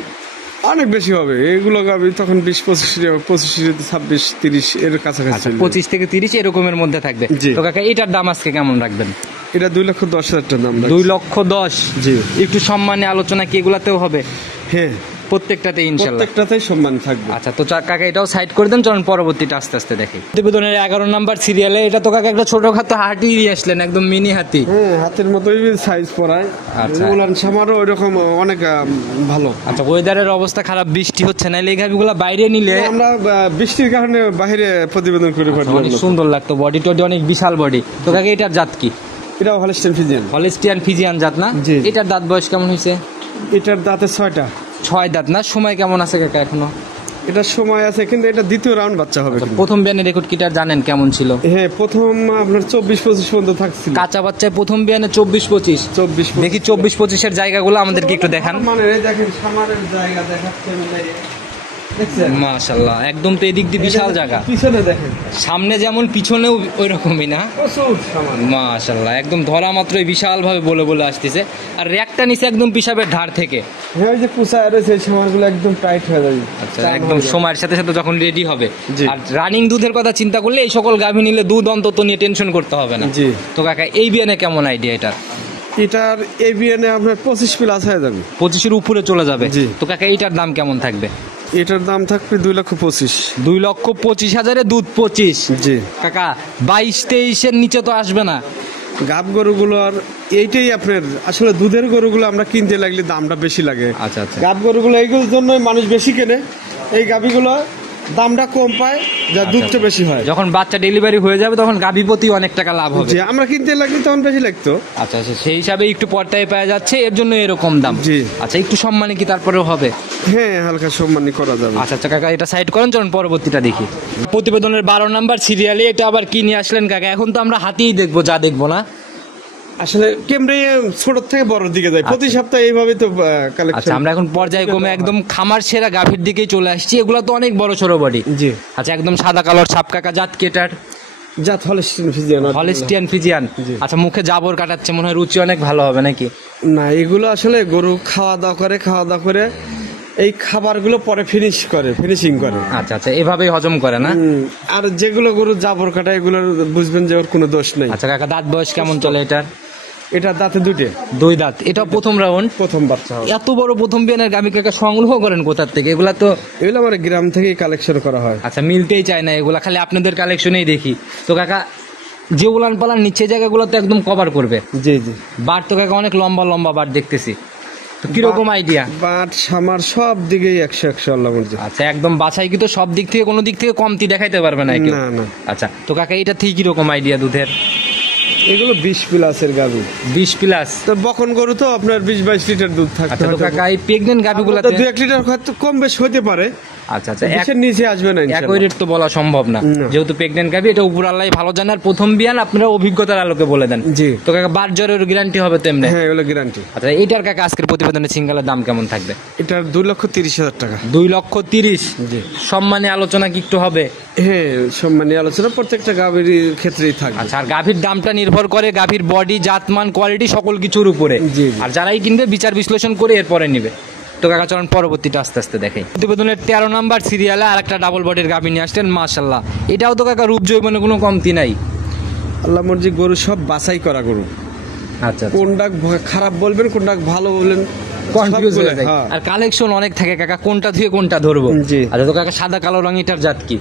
অনেক বেশি হবে এগুলো গাভী, তখন 20-25-26-30 এর কাছাকাছি আচ্ছা, চলে যাবে। 25 থেকে 30 এরকমের মধ্যে থাকবে। জি। তো কাকা এটার দাম আজকে কেমন রাখবেন? এটা 2,10,000 টাকা দাম রাখছি। 2,10,000। জি। একটু সম্মানে আলোচনা কি এগুলাতেও হবে? হ্যাঁ, প্রত্যেকটাতে ইনশাল্লাহ। প্রত্যেকটাতেই সম্মান থাকবে। আচ্ছা, তো কাকা এটাও সাইড করে দেন, চলুন পরবর্তীটা আস্তে আস্তে দেখি। প্রতিবেদনের 11 নাম্বার সিরিয়ালে এটা তো কাকা একটা ছোটখাটো হাতি নিয়ে আসলেন, একদম মিনি হাতি। হ্যাঁ, হাতের মতোই সাইজ পড়ায়। আচ্ছা। উলান সামারও ওইরকম অনেক ভালো। আচ্ছা, ওয়েদারের অবস্থা খারাপ, বৃষ্টি হচ্ছে না, এই গাভিগুলা বাইরে নিলে আমরা বৃষ্টির কারণে বাইরে প্রতিবেদন করে অনেক সুন্দর লাগতো, বডি টডি অনেক বিশাল বডি। তো কাকা এটার জাত কি? এটা হলস্টিন ফ্রিজিয়ান। হলিস্টিয়ান ফিজিয়ান জাত না? জি। এটার দাঁত বয়স কেমন হয়েছে? এটার দাঁতে 6টা। 6 দাঁত না? সময় কেমন আছে কাকা এখনো? এটার সময় আছে, কিন্তু এটা দ্বিতীয় রাউন্ড বাচ্চা হবে কিন্তু। প্রথম বিয়ানের রেকর্ড কিটা জানেন কেমন ছিল? হ্যাঁ, প্রথম আপনার 24-25 পর্যন্ত থাকছিল। কাঁচা বাচ্চায় প্রথম বিয়ানে 24-25। 24-25 দেখি 24-25-এর জায়গাগুলো আমাদেরকে একটু দেখান। মানে এই দেখেন সামারের জায়গা দেখাচ্ছে মিলাইয়ে। দেখছেন? মাশাআল্লাহ, একদম তো এদিক দিয়ে বিশাল জায়গা। পিছনে দেখেন সামনে যেমন পিছনেও ওই রকমই না? প্রচুর সামান। মাশাআল্লাহ, একদম ধরা মাত্রই বিশাল ভাবে বলে বলে আসতেছে। আর র্যাকটা নিচে একদম পিসাবের ধার থেকে। হ্যাঁ, ওই যে কুচায় রয়েছে এই সামানগুলো একদম টাইট হয়ে যাবে। আচ্ছা, একদম সময়ের সাথে সাথে যখন রেডি হবে। জি। আর রানিং দুধের কথা চিন্তা করলে এই সকল গাভী নিলে দুধ অন্তত নিয়ে টেনশন করতে হবে না। জি। তো কাকা এই বিয়ানে কেমন আইডিয়া এটা? এটার এবিএনে আপনার 25 প্লাস হয়ে যাবে। 25-এর উপরে চলে যাবে। জি। তো কাকা এইটার দাম কেমন থাকবে? এটার দাম থাকবে 2,25,000। 2,25,000-এ দুধ 25। জি। কাকা 22-23-এর নিচে তো আসবে না? গাব গরুগুলো আর এইটাই আপনার আসলে দুধের গরুগুলো আমরা কিনতে লাগলে দামটা বেশি লাগে। আচ্ছা আচ্ছা। গাব গরুগুলো এইগুলোর জন্যই মানুষ বেশি কেনে, এই গাবিগুলো দামটা কম পায়, যা দুধটা বেশি হয়। যখন বাচ্চা ডেলিভারি হয়ে যাবে তখন গাভী প্রতি অনেক টাকা লাভ হবে। জি, আমরা কিনতে লাগলে তখন বেশি লাগতো। আচ্ছা আচ্ছা, সেই হিসাবে একটু পর্দায় পাওয়া যাচ্ছে, এর জন্য এরকম দাম। জি। আচ্ছা, একটু সম্মানী কি তারপরেও হবে? হ্যাঁ, হালকা সম্মানী করা যাবে। আচ্ছা আচ্ছা কাকা, এটা সাইড করেন, চলুন পরবর্তীটা দেখি। প্রতিবেদনের 12 নাম্বার সিরিয়ালে এটা আবার কি নিয়ে আসলেন কাকা? এখন তো আমরা হাতিই দেখবো, যা দেখবো না। আসলে কেমরে ছোট থেকে বড় দিকে যায়, প্রতি সপ্তাহে এইভাবে তো আচ্ছা, কালেকশন। আমরা এখন পর্যায়ক্রমে একদম খামার সেরা গাভীর দিকেই চলে আসছি। এগুলো তো অনেক বড় সড়ো বডি। জি। আচ্ছা, একদম সাদা কালোর ছাপ কাকা, জাত কেটার? জাত হলস্টিন ফ্রিজিয়ান। Holstein Friesian. জি। আচ্ছা, মুখে জাবর কাটাচ্ছে মনে হয়, রুচি অনেক ভালো হবে নাকি? না, এগুলো আসলে গরু খাওয়া দাওয়া করে এই খাবারগুলো পরে ফিনিশিং করে। আচ্ছা আচ্ছা, এভাবেই হজম করে না? আর যেগুলো গরু জাবর কাটা এগুলো বুঝবেন যে ওর কোনো দোষ নেই। আচ্ছা কাকা, দাঁত বয়স কেমন চলে এটার? এটা দাঁতে দুটে, 2 দাঁত। এটা প্রথম রাউন্ড, প্রথম বাচ্চা হবে। এত বড় প্রথম বিয়ানের গাভী কাকা সংগ্রহ করেন কোথার থেকে? এগুলা তো এগুলো আমার গ্রাম থেকেই কালেকশন করা হয়। আচ্ছা, মিলতেই চায় না এগুলা, খালি আপনাদের কালেকশনেই দেখি। তো কাকা যে উলান পালান নিচে জায়গাগুলো তো একদম কভার করবে। জি জি, বাট তো কাকা অনেক লম্বা লম্বা বাট দেখতেছি, তো কিরকম আইডিয়া? বাট সামার সব দিকেই 100 আল্লাহ মর্জি। আচ্ছা, একদম বাছাই কি তো সব দিক থেকে কোনো দিক থেকে কমতি দেখাইতে পারবে না কেউ? না না। আচ্ছা, তো কাকা এটা ঠিক কিরকম আইডিয়া দুধের? এগুলো 20 প্লাসের গাভী। 20 প্লাস? তো বকন গরু তো আপনার 20-22 লিটার দুধ থাকতে আচ্ছা, তো হবে। কাকা এই প্রেগনেন্ট গাভীগুলোতে 2-1 লিটার হয়তো কম বেশ হতে পারে। আচ্ছা আচ্ছা, এর নিচে আসবে না একই ইনশাআল্লাহ। রেট তো বলা সম্ভব না, না। যেহেতু প্রেগনেন্ট গাভী, এটা উপর আল্লাহ ভালো জানার। প্রথম বিয়ান আপনারা অভিজ্ঞতার আলোকে বলে দেন। জি। তো কাকা বাট জ্বরের গ্যারান্টি হবে তো এমনি? হ্যাঁ, এগুলো গ্যারান্টি। আচ্ছা, এটার কাকা আজকের প্রতিবেদনের সিঙ্গেলের দাম কেমন থাকবে? এটার 2,30,000 টাকা। 2,30,000? জি। সম্মানে আলোচনা কি একটু হবে? হ্যাঁ, সম্মানী আলোচনা প্রত্যেকটা গাভীর ক্ষেত্রেই থাকবে। আচ্ছা, আর গাভীর দামটা নির্ভর করে গাভীর বডি, জাতমান, কোয়ালিটি সকল কিছুর উপরে। জি, জি। আর যারাই কিনবে বিচার বিশ্লেষণ করে এরপরে নিবে। তো কাকা চলেন পরবর্তীটা আস্তে আস্তে দেখাই। প্রতিবেদনের 13 নাম্বার সিরিয়ালে আর একটা ডাবল বডির গাভী নিয়ে আসছেন, মাশাআল্লাহ। এটাও তো কাকা রূপ জৈবনে কোনো কমতি নাই। আল্লাহ মর্জি, গরু সব বাছাই করা গরু। আচ্ছা, কোনটা খারাপ বলবেন, কোনটা ভালো বলবেন, কনফিউজ হয়ে যায়। হ্যাঁ। আর কালেকশন অনেক থাকে কাকা, কোনটা থেকে কোনটা ধরবো? জি। আচ্ছা, তো কাকা সাদা কালো রং এটার জাত কি?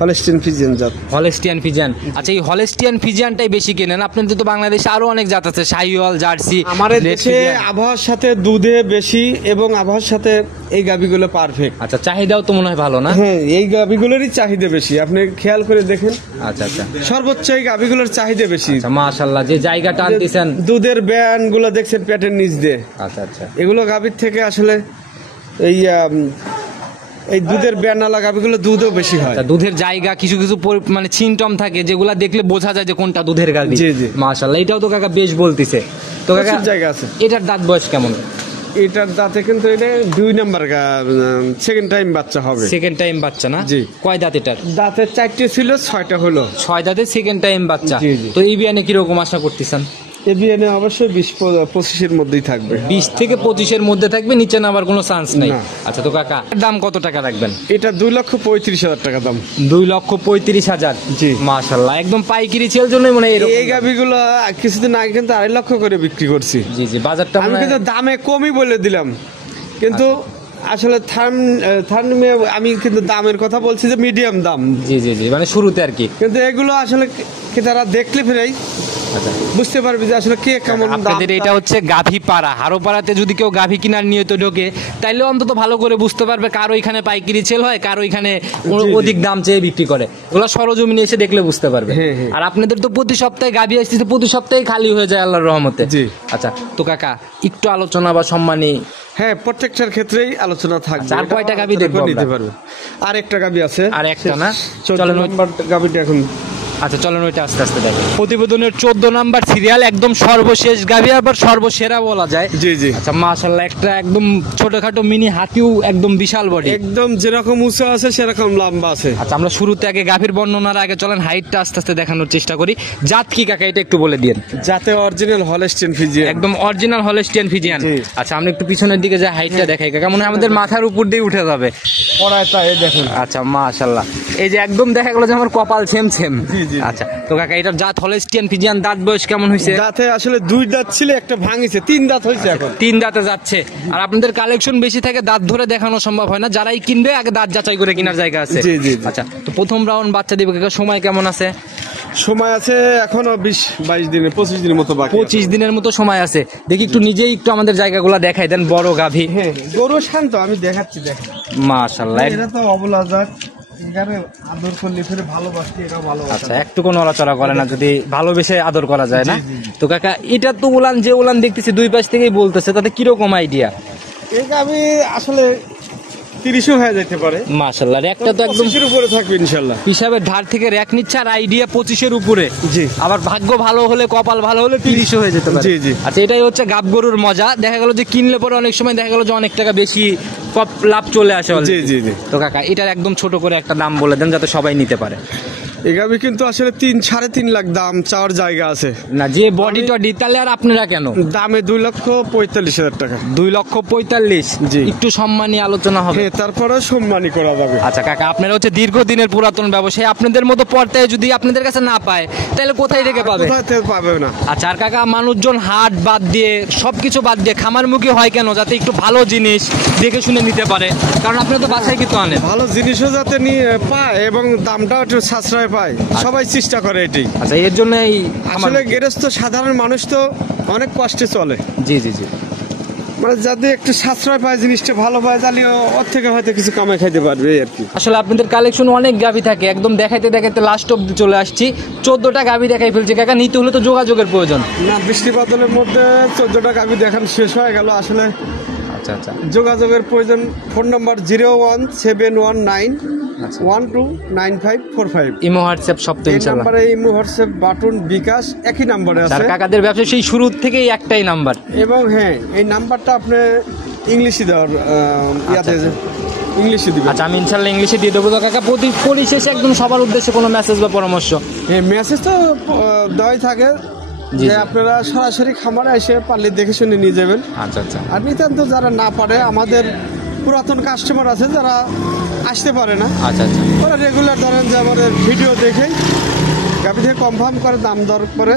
হলস্টিন ফ্রিজিয়ান জাত। Holstein Friesian. আচ্ছা, এই হলেস্টিয়ান ফিজিয়ানটাই বেশি কেনেন আপনাদের? তো বাংলাদেশে আরো অনেক জাত আছে, শাহিওয়াল, জার্সি। আমাদের রেড দেশে ফিজিয়ান। আবহাওয়ার সাথে দুধে বেশি এবং আবহাওয়ার সাথে এই গাভীগুলো পারফেক্ট। আচ্ছা, চাহিদাও তো মনে হয় ভালো না? হ্যাঁ, এই গাভীগুলোরই চাহিদা বেশি, আপনি খেয়াল করে দেখেন। আচ্ছা আচ্ছা সর্বোচ্চ এই গাভীগুলোর চাহিদা বেশি। আচ্ছা, মাশাআল্লাহ, যে জায়গাটা আনতেছেন। দুধের ব্যান গুলো দেখছেন পেটের নিচ দিয়ে। আচ্ছা আচ্ছা, এগুলো গাভীর থেকে আসলে এই দুধের ব্যানালা গাভীগুলো দুধও বেশি হয়। আচ্ছা, দুধের জায়গা কিছু কিছু মানে সিমটম থাকে যেগুলা দেখলে বোঝা যায় যে কোনটা দুধের গাভী। জি, জি। মাশাআল্লাহ, এটাও তো কাকা বেশ বলতিছে। তো কাকা প্রচুর জায়গা আছে। এটার দাঁত বয়স কেমন? এটার দাঁতে কিন্তু এটা 2 নাম্বার সেকেন্ড টাইম বাচ্চা হবে। সেকেন্ড টাইম বাচ্চা না? জি। কয় দাঁত এটার? দাঁতে 4টে ছিল, 6টা হলো। 6 দাঁতে সেকেন্ড টাইম বাচ্চা। জি, জি। তো এই বিয়ানে কিরকম আশা করতেছেন? এ বিয়ানে অবশ্যই 20-25-এর মধ্যেই থাকবে। 20 থেকে 25-এর মধ্যে থাকবে, নিচে নামার কোনো চান্স নেই। না। আচ্ছা, তো কাকা দাম কত টাকা রাখবেন? এটা 2,35,000 টাকা দাম। 2,35,000? জি। মাশাআল্লাহ, একদম পাইকারি সেল জন্যই মনে হয় এরকম। এই গাভীগুলো কিছুদিন আগে কিন্তু 2.5 লক্ষ করে বিক্রি করছি। জি জি, বাজারটা আমি মনে হয়- কিন্তু দামে কমই বলে দিলাম, কিন্তু আসলে থার্মে আমি কিন্তু দামের কথা বলছি যে মিডিয়াম দাম। জি জি জি, মানে শুরুতে আর কি। কিন্তু এগুলো আসলে কি তারা দেখলে ফেরাই আচ্ছা, বুঝতে পারবে যে আসলে কে কেমন দাম। আপনাদের এটা হচ্ছে গাভী পাড়া, হারোপাড়াতে যদি কেউ গাভী কিনার নিয়ত ঢোকে, তাইলে অন্তত ভালো করে বুঝতে পারবে কার ওইখানে পাইকারি সেল হয়, কার ওইখানে জি। অধিক দাম চেয়ে বিক্রি করে। ওগুলো সরজমিনে এসে দেখলে বুঝতে পারবে। হ্যাঁ, হ্যাঁ। আর আপনাদের তো প্রতি সপ্তাহে গাভী আসতেছে, প্রতি সপ্তাহে খালি হয়ে যায় আল্লাহর রহমতে। জি। আচ্ছা, তো কাকা একটু আলোচনা বা সম্মানী। হ্যাঁ, প্রত্যেকটার ক্ষেত্রেই আলোচনা থাকবে। আচ্ছা, আর এটা কয়টা গাভী আলোচনা করে দেখবো নিতে আমরা? পারবে। আর একটা গাভী আছে। আর একটা না? 14 চলেন ওই- নম্বর গাভীটা এখন। আচ্ছা, চলেন ওইটা আস্তে আস্তে দেখি। প্রতিবেদনের 14 নাম্বার সিরিয়াল, একদম সর্বশেষ গাভী, আবার সর্বসেরা বলা যায়। জি জি, আচ্ছা, মাশাআল্লাহ, একটা একদম ছোটখাটো মিনি হাতিও, একদম বিশাল বডি। একদম যেরকম উঁচু আছে সেরকম লম্বা আছে। আচ্ছা, আমরা শুরুতে আগে গাভীর বর্ণনার আগে চলেন হাইটটা আস্তে আস্তে দেখানোর চেষ্টা করি। জাত কি কাকা, এটা একটু বলে দিন। যাতে অরিজিনাল হলস্টিন ফ্রিজিয়ান। একদম অরিজিনাল হলস্টিয়ান ফিজিয়ান। জি। আচ্ছা, আমরা একটু পিছনের দিকে যে হাইটটা দেখাই কাকা, মনে হয় আমাদের মাথার উপর দিয়ে উঠে যাবে। পড়ায় তাই দেখেন। আচ্ছা, মাশাআল্লাহ, এই যে একদম দেখা গেল যে আমার কপাল সেম সেম। জি, জি। আচ্ছা, তো কাকা এটার জাত হলস্টিয়ান ফিজিয়ান, দাঁত বয়স কেমন হয়েছে? দাঁতে আসলে 2 দাঁত ছিল, একটা ভাঙিছে, 3 দাঁত হয়েছে এখন। 3 দাঁতে যাচ্ছে। আর আপনাদের কালেকশন বেশি থাকে, দাঁত ধরে দেখানো সম্ভব হয় না, যারাই কিনবে আগে দাঁত যাচাই করে কেনার জায়গা আছে। জি, জি, জি। আচ্ছা, তো প্রথম রাউন্ড বাচ্চা দিবে কাকা, সময় কেমন আছে? সময় আছে এখনো 20-22 দিনের 25 দিনের মতো বাকি। 25 দিনের মতো সময় আছে। দেখি একটু নিজেই একটু আমাদের জায়গাগুলো দেখাই দেন, বড় গাভী। হ্যাঁ, গরু শান্ত, আমি দেখাচ্ছি দেখেন। মাশাআল্লাহ। এটা তো অবলা জাত, এখানে আদর করলে ফিরে ভালোবাসি, এটা ভালোবাসা। আচ্ছা, একটু কোনো নড়াচড়া করে না, যদি ভালোবেসে আদর করা যায় না? জি, জি। তো কাকা এটা তো উলান, যে উলান দেখতেছি দুই পাশ থেকেই বলতেছে, তাতে কিরকম আইডিয়া? এটা আমি আসলে 30ও হয়ে যেতে পারে। মাশাআল্লাহ, একটা তো একদম 25-এর উপরে থাকবে ইনশাআল্লাহ। হিসাবের ধার থেকে র্যাক নিচ্ছে, আর আইডিয়া 25-এর উপরে। জি। আবার ভাগ্য ভালো হলে, কপাল ভালো হলে 30ও হয়ে যেতে পারে। জি, জি। আচ্ছা, এটাই হচ্ছে গাব গরুর মজা। দেখা গেল যে কিনলে পরে অনেক সময় দেখা গেল যে অনেক টাকা বেশি লাভ চলে আসে already। জি, জি, জি। তো কাকা এটার একদম ছোট করে একটা দাম বলে দেন যাতে সবাই নিতে পারে। এই গাভী কিন্তু আসলে 3-3.5 লাখ দাম চাওয়ার জায়গা আছে। না যে বডি টডি তাহলে আর আপনারা কেন দামে 2,45,000 টাকা। 2,45,000। জি। একটু সম্মানী আলোচনা হবে। হ্যাঁ, তারপরে সম্মানী করা যাবে। আচ্ছা কাকা, আপনারা হচ্ছে দীর্ঘদিনের পুরাতন ব্যবসায়ী, আপনাদের মতো পর্যায়ে যদি আপনাদের কাছে না পায় তাহলে কোথায় থেকে পাবে? কোথায় থেকে পাবে না। আচ্ছা আর কাকা, মানুষজন হাট বাদ দিয়ে সবকিছু বাদ দিয়ে খামারমুখী হয় কেন? যাতে একটু ভালো জিনিস দেখে শুনে নিতে পারে, কারণ আপনি তো বাসায় কিন্তু আনেন। ভালো জিনিসও যাতে নিয়ে পায় এবং দামটাও একটু সাশ্রয় পায়, সবাই চেষ্টা করে এটাই। আচ্ছা এর জন্য এই আসলে গেরস্ত সাধারণ মানুষ তো অনেক কষ্টে চলে, জি জি জি। মানে যাতে একটু সাশ্রয় পায়, জিনিসটা ভালো পায়, তাহলে ওর থেকে হয়তো কিছু কামাই খাইতে পারবে এই আর কি। আসলে আপনাদের কালেকশন অনেক গাভি থাকে, একদম দেখাইতে দেখাইতে লাস্ট অব্দি চলে আসছি। 14টা গাভি দেখাই ফেলছি কাকা, নিতে হলে তো যোগাযোগের প্রয়োজন। না, বৃষ্টি বাদলের মধ্যে 14টা গাভি দেখান শেষ হয়ে গেল। আসলে আচ্ছা আচ্ছা যোগাযোগের প্রয়োজন। ফোন নম্বর 01719129545। ইমো হোয়াটসঅ্যাপ সব তো এই ইনশাআল্লাহ। নাম্বারে ইমো, হোয়াটসঅ্যাপ, বাটন, বিকাশ একই নাম্বারে আর আছে। কাকাদের ব্যবসা সেই শুরু থেকেই একটাই নাম্বার। এবং হ্যাঁ, এই নাম্বারটা আপনি ইংলিশে দেওয়ার ইয়াতে ইংলিশে দিবেন। আচ্ছা আমি ইনশাআল্লাহ ইংলিশে দিয়ে দেবো। তো কাকা পরিশেষে একদম সবার উদ্দেশ্যে কোনো মেসেজ বা পরামর্শ? এই মেসেজ তো দেওয়াই থাকে জি, যে জি। আপনারা সরাসরি খামারে এসে পারলে দেখে শুনে নিয়ে যাবেন। আচ্ছা আচ্ছা আর নিতান্ত যারা না পারে, আমাদের পুরাতন কাস্টমার আছে যারা আসতে পারে না, আচ্ছা আচ্ছা ওরা রেগুলার ধরেন যে আমাদের ভিডিও দেখে গাভি থেকে কনফার্ম করে, দাম দর করে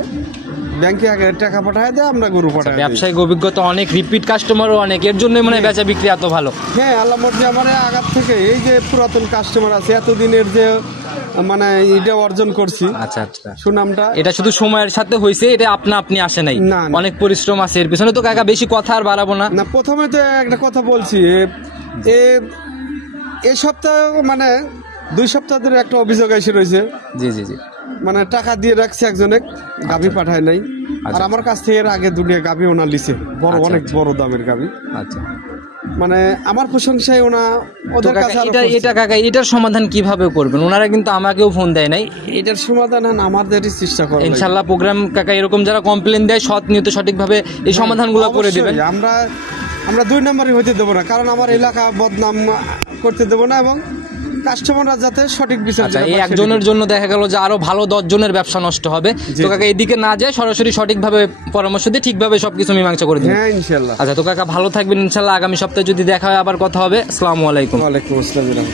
ব্যাংকে আগে টাকা পাঠায় দেয়, আমরা গরু পাঠাই দিই। ব্যবসায়িক অভিজ্ঞতা অনেক, রিপিট কাস্টমারও অনেক, এর জন্যই মনে হয় বেচা বিক্রি এত ভালো। হ্যাঁ, আল্লাহ মর্জি আমার আগার থেকে এই যে পুরাতন কাস্টমার আছে, এতদিনের যে মানে এটা অর্জন করছি আচ্ছা আচ্ছা, সুনামটা, এটা শুধু সময়ের সাথে হয়েছে, এটা আপনি আসে নাই, না, না। অনেক পরিশ্রম আছে এর পিছনে। তো কাকা বেশি কথা আর বাড়াবো না। না, প্রথমে তো একটা কথা বলছি, এই সপ্তাহ মানে 2 সপ্তাহ ধরে একটা অভিযোগ এসে রয়েছে, জি জি জি। মানে টাকা দিয়ে রাখছে একজনে, গাভি পাঠায় নাই। আর আচ্ছা। আমার কাছ থেকে এর আগে দুনিয়া গাভি ওনা লিছে, বড় আচ্ছা, অনেক আচ্ছা। বড় দামের গাভি। আচ্ছা মানে আমার প্রশংসায় ওনা তো ওদের কাকা, কাছে আরো এটা করছে। এটা কাকা এটার সমাধান কিভাবে করবেন? ওনারা কিন্তু আমাকেও ফোন দেয় নাই। এটার সমাধান আমাদেরই চেষ্টা করা লাগবে। ইনশাল্লাহ প্রোগ্রাম কাকা এরকম যারা কমপ্লেন দেয় সৎ নিয়ত সঠিকভাবে এই সমাধানগুলো করে দিবেন। অবশ্যই, আমরা 2 নম্বরই হইতে দেবো না, কারণ আমার এলাকা বদনাম করতে দেবো না, এবং কাস্টমাররা যাতে সঠিক বিচার আচ্ছা যেটা এই পায় একজনের সেটা- জন্য দেখা গেল যে আরো ভালো 10 জনের ব্যবসা নষ্ট হবে। জি, তো জি। কাকা এদিকে না যায়, সরাসরি সঠিকভাবে পরামর্শ দিয়ে ঠিকভাবে সবকিছু মীমাংসা করে দিবেন। হ্যাঁ, ইনশাল্লাহ। আচ্ছা তো কাকা ভালো থাকবেন, ইনশাল্লাহ আগামী সপ্তাহে যদি দেখা হয় আবার কথা হবে। আসসালামু আলাইকুম। ওয়ালাইকুম আসসালাম।